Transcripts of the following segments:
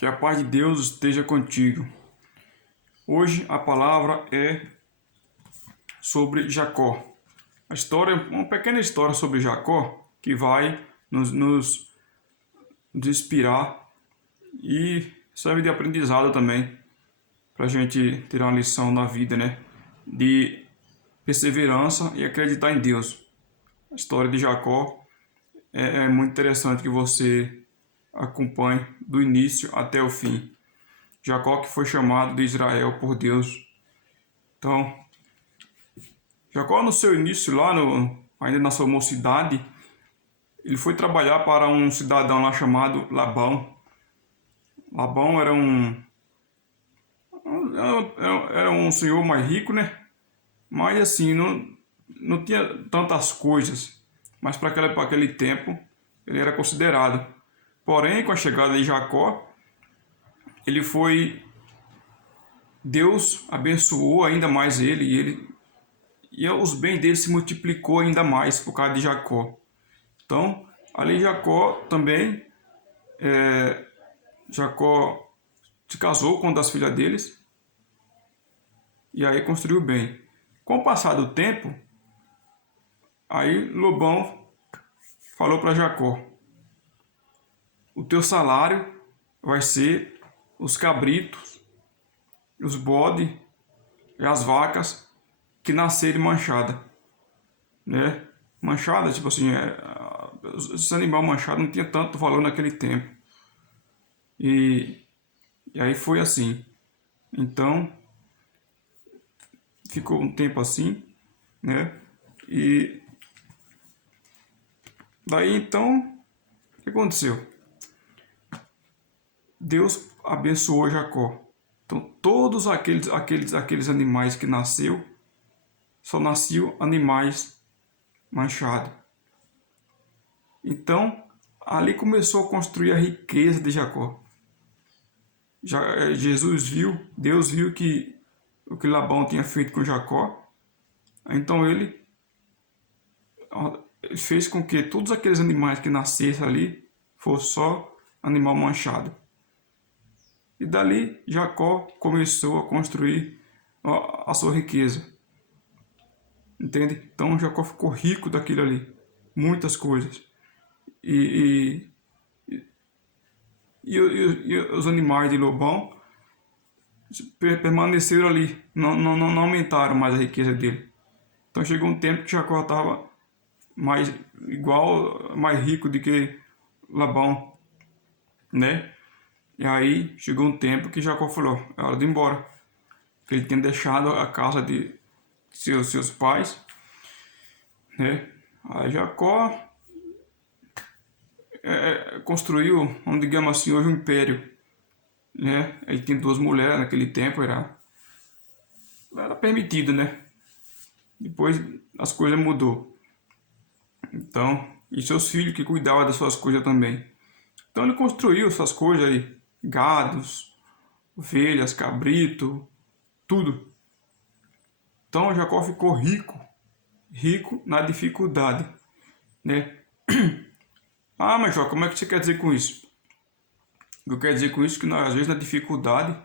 Que a paz de Deus esteja contigo. Hoje a palavra é sobre Jacó. A história, uma pequena história sobre Jacó que vai nos inspirar e serve de aprendizado também para a gente tirar uma lição na vida, né? De perseverança e acreditar em Deus. A história de Jacó é muito interessante que você acompanhe do início até o fim. Jacó que foi chamado de Israel por Deus. Então, Jacó no seu início lá, ainda na sua mocidade, ele foi trabalhar para um cidadão lá chamado Labão. Labão era um senhor mais rico, né? Mas assim, não tinha tantas coisas. Mas para aquele tempo, ele era considerado. Porém, com a chegada de Jacó, ele foi... Deus abençoou ainda mais ele e os bens dele se multiplicou ainda mais por causa de Jacó. Então, ali Jacó também, Jacó se casou com uma das filhas deles e aí construiu bem. Com o passar do tempo, aí Labão falou para Jacó: o teu salário vai ser os cabritos, os bodes e as vacas que nascerem manchada, né? Manchada, tipo assim, esse animal manchado não tinha tanto valor naquele tempo. E aí foi assim. Então, ficou um tempo assim, né? E daí então, o que aconteceu? Deus abençoou Jacó. Então, todos aqueles animais que nasceu, só nasciam animais manchados. Então, ali começou a construir a riqueza de Jacó. Deus viu que o que Labão tinha feito com Jacó. Então ele fez com que todos aqueles animais que nascessem ali fossem só animal manchado. E dali Jacó começou a construir a sua riqueza. Entende? Então Jacó ficou rico daquilo ali. Muitas coisas. E os animais de Labão permaneceram ali. Não aumentaram mais a riqueza dele. Então chegou um tempo que Jacó estava mais rico do que Labão, né? E aí chegou um tempo que Jacó falou: é hora de ir embora. Que ele tinha deixado a casa de seus pais, né? Aí Jacó construiu, digamos assim, hoje um império, né? Ele tinha duas mulheres naquele tempo, era permitido, né? Depois as coisas mudou. Então, e seus filhos que cuidavam das suas coisas também. Então ele construiu suas coisas aí, gados, ovelhas, cabrito, tudo. Então Jacó ficou rico na dificuldade, né? Ah, mas Jó, como é que você quer dizer com isso? Eu quero dizer com isso que às vezes na dificuldade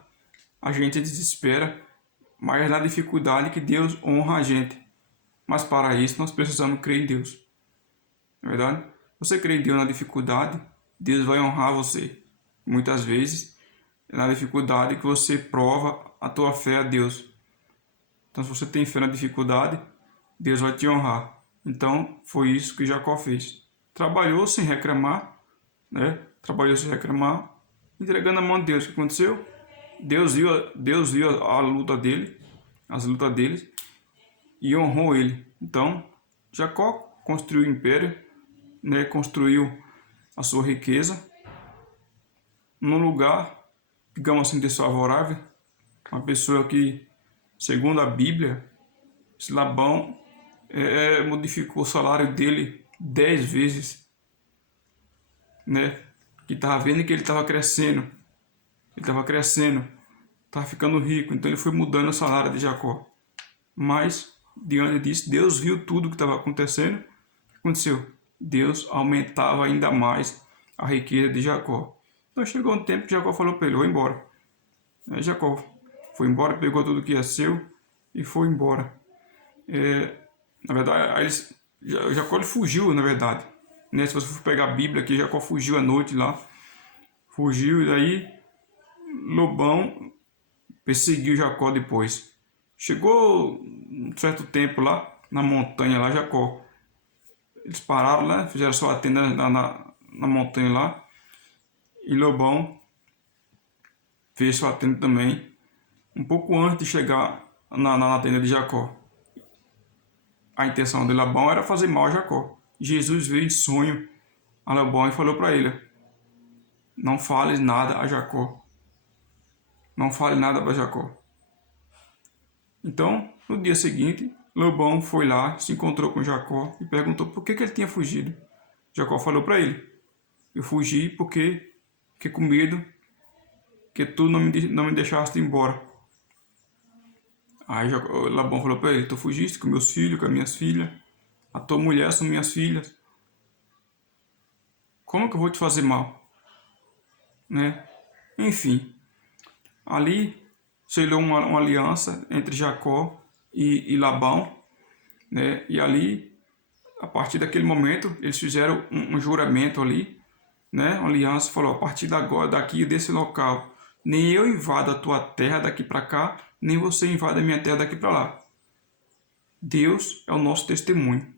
a gente desespera, mas é na dificuldade que Deus honra a gente. Mas para isso nós precisamos crer em Deus. Não é verdade? Você crê em Deus na dificuldade, Deus vai honrar você. Muitas vezes é na dificuldade que você prova a tua fé a Deus. Então, se você tem fé na dificuldade, Deus vai te honrar. Então, foi isso que Jacó fez. Trabalhou sem reclamar, né? Trabalhou sem reclamar, entregando a mão de Deus. O que aconteceu? Deus viu a luta dele, as lutas dele, e honrou ele. Então, Jacó construiu o império, né? Construiu a sua riqueza num lugar, digamos assim, desfavorável. Uma pessoa que, segundo a Bíblia, esse Labão modificou o salário dele 10 vezes, né? Que estava vendo que ele estava crescendo, estava ficando rico, então ele foi mudando o salário de Jacó. Mas, diante disso, Deus viu tudo o que estava acontecendo. O que aconteceu? Deus aumentava ainda mais a riqueza de Jacó. Então chegou um tempo que Jacó falou para ele, vou embora. Aí Jacó foi embora, pegou tudo que é seu e foi embora. Na verdade, Jacó ele fugiu, na verdade. Né? Se você for pegar a Bíblia aqui, Jacó fugiu à noite lá. Fugiu e daí Lobão perseguiu Jacó depois. Chegou um certo tempo lá, na montanha lá, Jacó. Eles pararam lá, fizeram sua tenda na montanha lá. E Lobão fez sua tenda também, um pouco antes de chegar na tenda de Jacó. A intenção de Labão era fazer mal a Jacó. Jesus veio em sonho a Labão e falou para ele, não fale nada a Jacó. Não fale nada para Jacó. Então, no dia seguinte, Labão foi lá, se encontrou com Jacó e perguntou por que ele tinha fugido. Jacó falou para ele, eu fugi porque fiquei com medo que tu não me deixaste embora. Aí Labão falou para ele, tu fugiste com meus filhos, com as minhas filhas, a tua mulher são minhas filhas. Como que eu vou te fazer mal? Né? Enfim, ali selou uma aliança entre Jacó e Labão, né? E ali, a partir daquele momento, eles fizeram um juramento ali, né? Uma aliança, falou, a partir de agora, daqui desse local, nem eu invado a tua terra daqui para cá, nem você invada a minha terra daqui para lá. Deus é o nosso testemunho.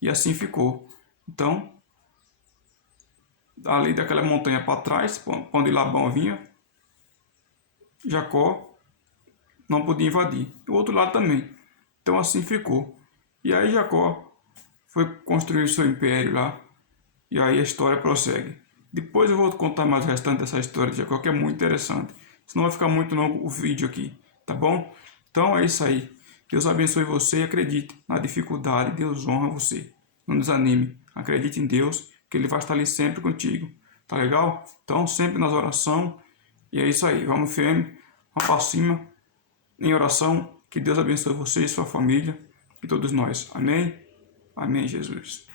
E assim ficou. Então, ali daquela montanha para trás, onde Labão vinha, Jacó não podia invadir. O outro lado também. Então assim ficou. E aí Jacó foi construir seu império lá. E aí a história prossegue. Depois eu vou contar mais o restante dessa história de Jacó, que é muito interessante. Senão vai ficar muito longo o vídeo aqui, tá bom? Então é isso aí. Deus abençoe você e acredite na dificuldade. Deus honra você. Não desanime. Acredite em Deus, que Ele vai estar ali sempre contigo. Tá legal? Então sempre nas orações. E é isso aí. Vamos firme. Vamos para cima. Em oração. Que Deus abençoe você e sua família. E todos nós. Amém? Amém, Jesus.